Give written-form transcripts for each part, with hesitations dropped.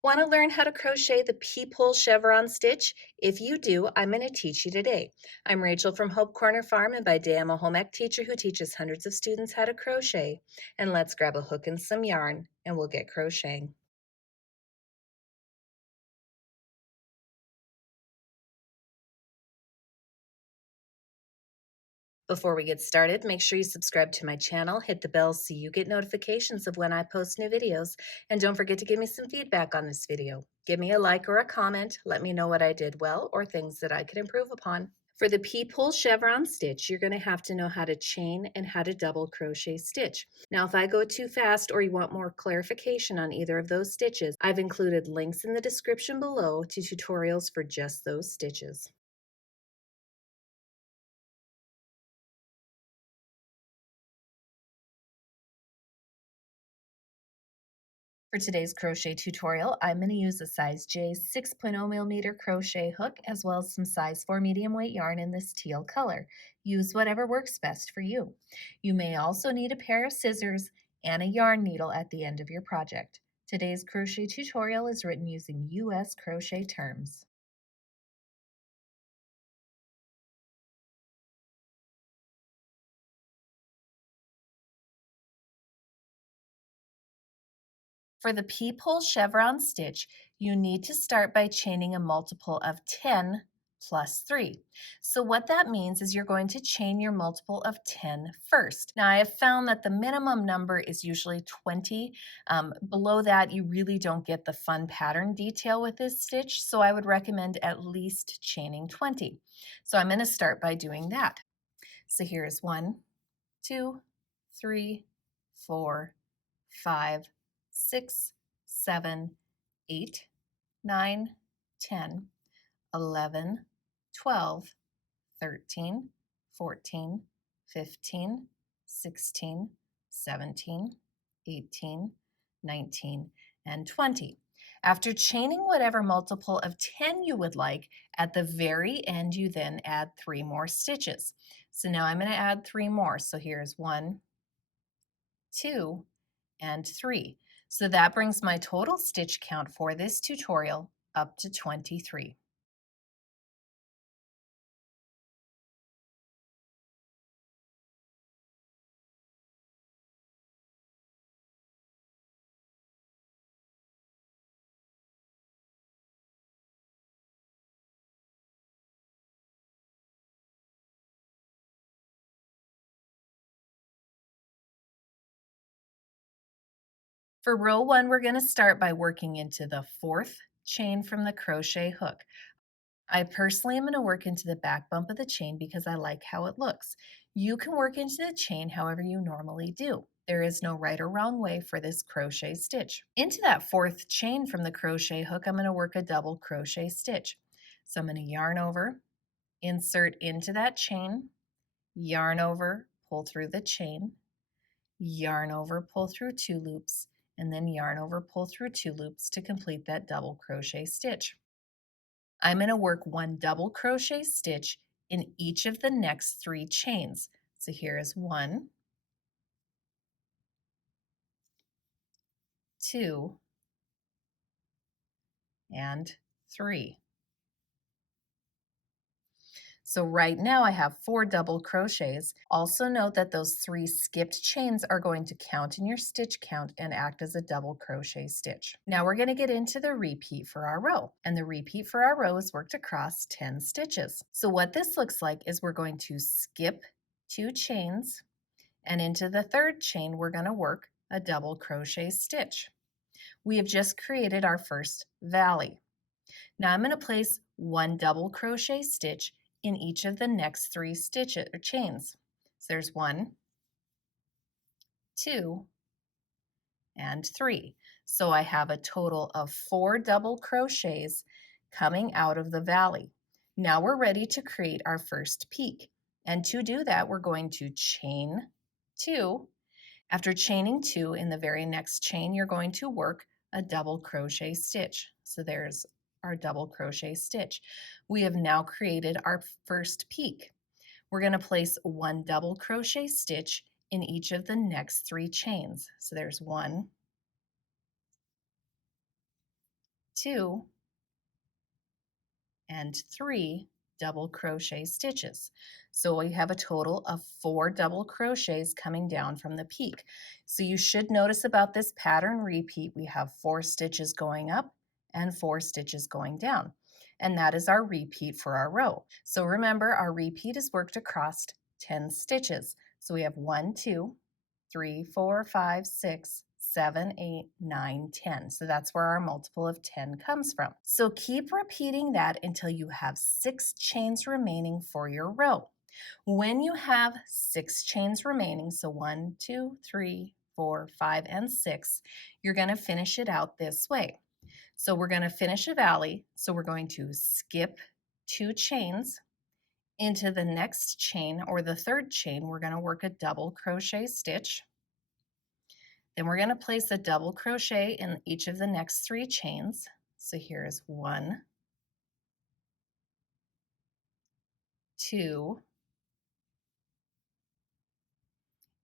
Want to learn how to crochet the Peephole Chevron Stitch? If you do, I'm going to teach you today. I'm Rachel from Hope Corner Farm, and by day I'm a home ec teacher who teaches hundreds of students how to crochet. And let's grab a hook and some yarn, and we'll get crocheting. Before we get started, make sure you subscribe to my channel, hit the bell so you get notifications of when I post new videos, and don't forget to give me some feedback on this video. Give me a like or a comment, let me know what I did well or things that I could improve upon. For the Peephole Chevron Stitch, you're going to have to know how to chain and how to double crochet stitch. Now, if I go too fast or you want more clarification on either of those stitches, I've included links in the description below to tutorials for just those stitches. For today's crochet tutorial, I'm going to use a size J 6.0 millimeter crochet hook as well as some size 4 medium weight yarn in this teal color. Use whatever works best for you. You may also need a pair of scissors and a yarn needle at the end of your project. Today's crochet tutorial is written using US crochet terms. For the Peephole Chevron Stitch, you need to start by chaining a multiple of 10 plus 3. So what that means is you're going to chain your multiple of 10 first. Now I have found that the minimum number is usually 20. Below that, you really don't get the fun pattern detail with this stitch, so I would recommend at least chaining 20. So I'm going to start by doing that. So here's 1, 2, 3, 4, 5, 6, 7, 8, 9, 10, 11, 12, 13, 14, 15, 16, 17, 18, 19, and 20. After chaining whatever multiple of 10 you would like, at the very end you then add 3 more stitches. So now I'm going to add 3 more. So here's 1, 2, and 3. So that brings my total stitch count for this tutorial up to 23. For row 1, we're going to start by working into the 4th chain from the crochet hook. I personally am going to work into the back bump of the chain because I like how it looks. You can work into the chain however you normally do. There is no right or wrong way for this crochet stitch. Into that 4th chain from the crochet hook, I'm going to work a double crochet stitch. So I'm going to yarn over, insert into that chain, yarn over, pull through the chain, yarn over, pull through 2 loops, and then yarn over, pull through 2 loops to complete that double crochet stitch. I'm going to work 1 double crochet stitch in each of the next 3 chains. So here is 1, 2, and 3. So right now I have 4 double crochets. Also note that those 3 skipped chains are going to count in your stitch count and act as a double crochet stitch. Now we're going to get into the repeat for our row. And the repeat for our row is worked across 10 stitches. So what this looks like is we're going to skip 2 chains, and into the 3rd chain we're going to work a double crochet stitch. We have just created our first valley. Now I'm going to place 1 double crochet stitch in each of the next 3 stitches or chains. So there's 1, 2, and 3. So I have a total of 4 double crochets coming out of the valley. Now we're ready to create our first peak. And to do that, we're going to chain 2. After chaining 2 in the very next chain, you're going to work a double crochet stitch. So there's our double crochet stitch. We have now created our first peak. We're going to place 1 double crochet stitch in each of the next 3 chains. So there's 1, 2, and 3 double crochet stitches. So we have a total of 4 double crochets coming down from the peak. So you should notice about this pattern repeat, we have 4 stitches going up and 4 stitches going down. And that is our repeat for our row. So remember, our repeat is worked across 10 stitches. So we have 1, 2, 3, 4, 5, 6, 7, 8, 9, 10. So that's where our multiple of 10 comes from. So keep repeating that until you have 6 chains remaining for your row. When you have 6 chains remaining, so 1, 2, 3, 4, 5, and 6, you're going to finish it out this way. So we're going to finish a valley, so we're going to skip 2 chains. Into the next chain, or the third chain, we're going to work a double crochet stitch. Then we're going to place a double crochet in each of the next 3 chains. So here's 1, 2,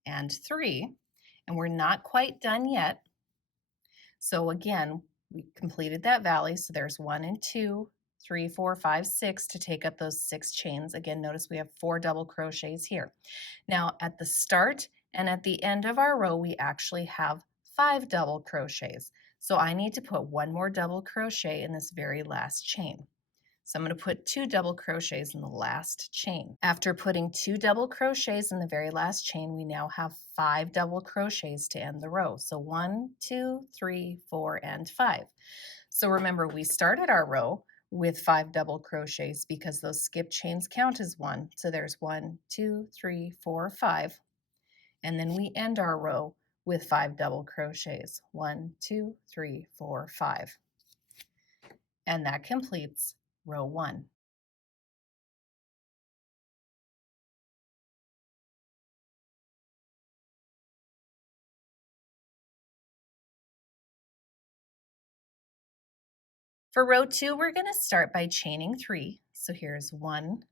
and 3. And we're not quite done yet. So again, we completed that valley. So there's 1 and 2, 3, 4, 5, 6 to take up those 6 chains. Again, notice we have 4 double crochets here. Now at the start and at the end of our row, we actually have 5 double crochets. So I need to put 1 more double crochet in this very last chain. So I'm going to put 2 double crochets in the last chain. After putting 2 double crochets in the very last chain, we now have 5 double crochets to end the row. So 1, 2, 3, 4, and 5. So remember, we started our row with 5 double crochets because those skip chains count as 1. So there's 1, 2, 3, 4, 5. And then we end our row with 5 double crochets. 1, 2, 3, 4, 5. And that completes row 1. For row 2, we're going to start by chaining 3. So here's 1,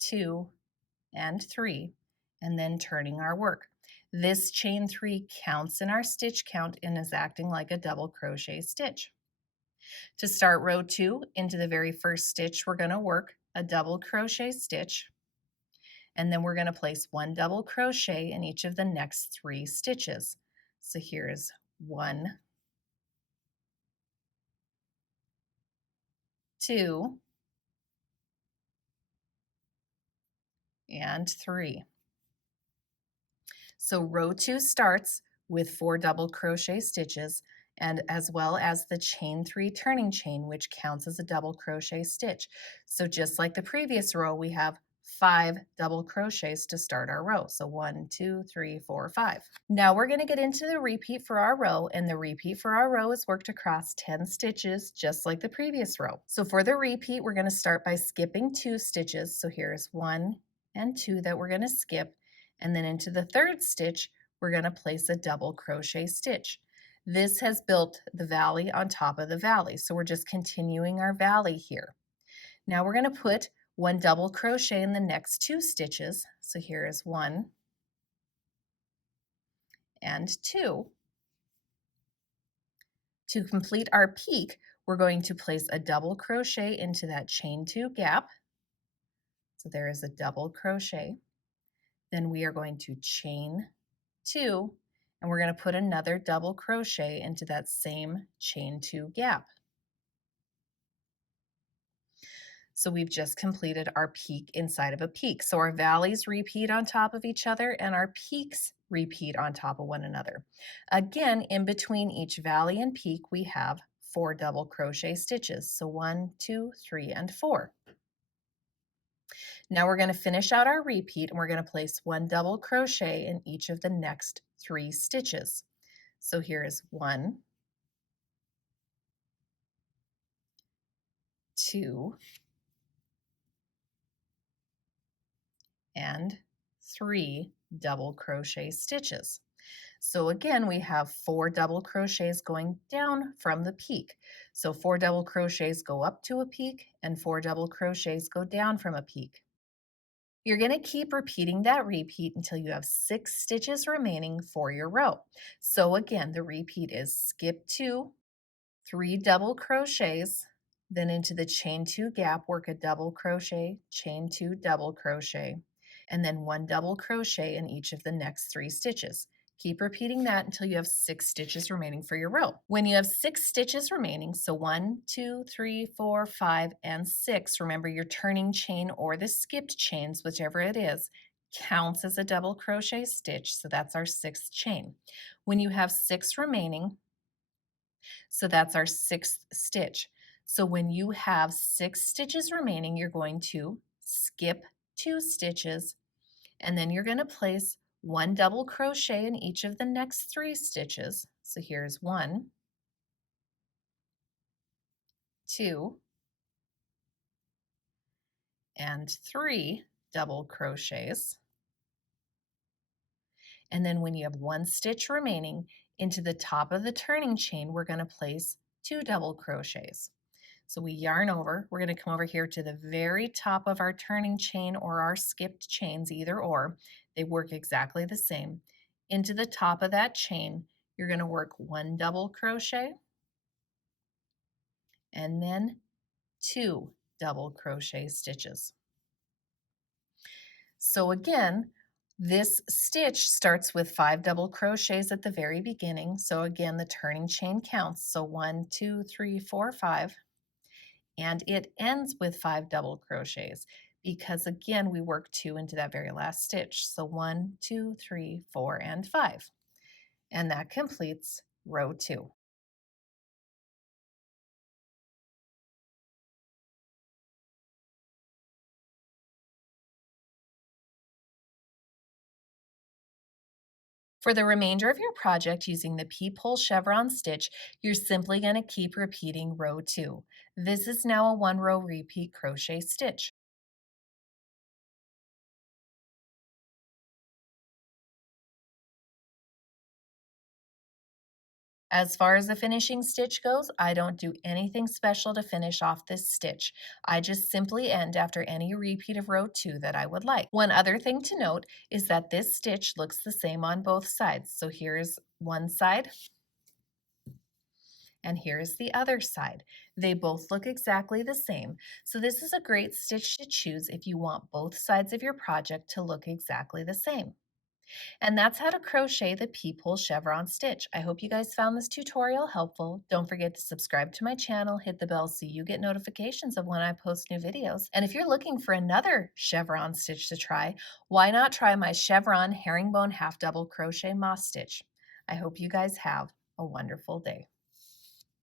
2, and 3, and then turning our work. This chain 3 counts in our stitch count and is acting like a double crochet stitch. To start row 2, into the very first stitch, we're going to work a double crochet stitch, and then we're going to place 1 double crochet in each of the next 3 stitches. So here's 1, 2, and 3. So row 2 starts with 4 double crochet stitches, and as well as the chain 3 turning chain, which counts as a double crochet stitch. So just like the previous row, we have 5 double crochets to start our row. So 1, 2, 3, 4, 5. Now we're going to get into the repeat for our row, and the repeat for our row is worked across 10 stitches, just like the previous row. So for the repeat, we're going to start by skipping 2 stitches. So here's 1 and 2 that we're going to skip, and then into the third stitch, we're going to place a double crochet stitch. This has built the valley on top of the valley, so we're just continuing our valley here. Now we're going to put 1 double crochet in the next 2 stitches. So here is 1 and 2. To complete our peak, we're going to place a double crochet into that chain 2 gap. So there is a double crochet. Then we are going to chain 2, and we're going to put another double crochet into that same chain 2 gap. So we've just completed our peak inside of a peak. So our valleys repeat on top of each other and our peaks repeat on top of one another. Again, in between each valley and peak, we have 4 double crochet stitches. So 1, 2, 3, and 4. Now we're going to finish out our repeat, and we're going to place 1 double crochet in each of the next 3 stitches. So here is 1, 2, and 3 double crochet stitches. So again, we have 4 double crochets going down from the peak. So 4 double crochets go up to a peak, and 4 double crochets go down from a peak. You're going to keep repeating that repeat until you have 6 stitches remaining for your row. So again, the repeat is skip 2, 3 double crochets, then into the chain 2 gap, work a double crochet, chain 2, double crochet, and then 1 double crochet in each of the next 3 stitches. Keep repeating that until you have 6 stitches remaining for your row. When you have 6 stitches remaining, so 1, 2, 3, 4, 5, and 6, remember your turning chain or the skipped chains, whichever it is, counts as a double crochet stitch, so that's our 6th chain. When you have 6 remaining, so that's our 6th stitch. So when you have 6 stitches remaining, you're going to skip 2 stitches, and then you're going to place 1 double crochet in each of the next 3 stitches. So here's 1, 2, and 3 double crochets. And then when you have 1 stitch remaining, into the top of the turning chain, we're going to place 2 double crochets. So we yarn over, we're going to come over here to the very top of our turning chain or our skipped chains, either or. They work exactly the same. Into the top of that chain, you're going to work 1 double crochet and then 2 double crochet stitches. So again, this stitch starts with 5 double crochets at the very beginning. So again, the turning chain counts. So 1, 2, 3, 4, 5. And it ends with 5 double crochets because again, we work 2 into that very last stitch. So 1, 2, 3, 4, and 5. And that completes row 2. For the remainder of your project using the Peephole Chevron Stitch, you're simply going to keep repeating row 2. This is now a 1-row repeat crochet stitch. As far as the finishing stitch goes, I don't do anything special to finish off this stitch. I just simply end after any repeat of row 2 that I would like. One other thing to note is that this stitch looks the same on both sides. So here's one side and here's the other side. They both look exactly the same. So this is a great stitch to choose if you want both sides of your project to look exactly the same. And that's how to crochet the Peephole Chevron Stitch. I hope you guys found this tutorial helpful. Don't forget to subscribe to my channel, hit the bell so you get notifications of when I post new videos. And if you're looking for another chevron stitch to try, why not try my chevron herringbone half double crochet moss stitch? I hope you guys have a wonderful day.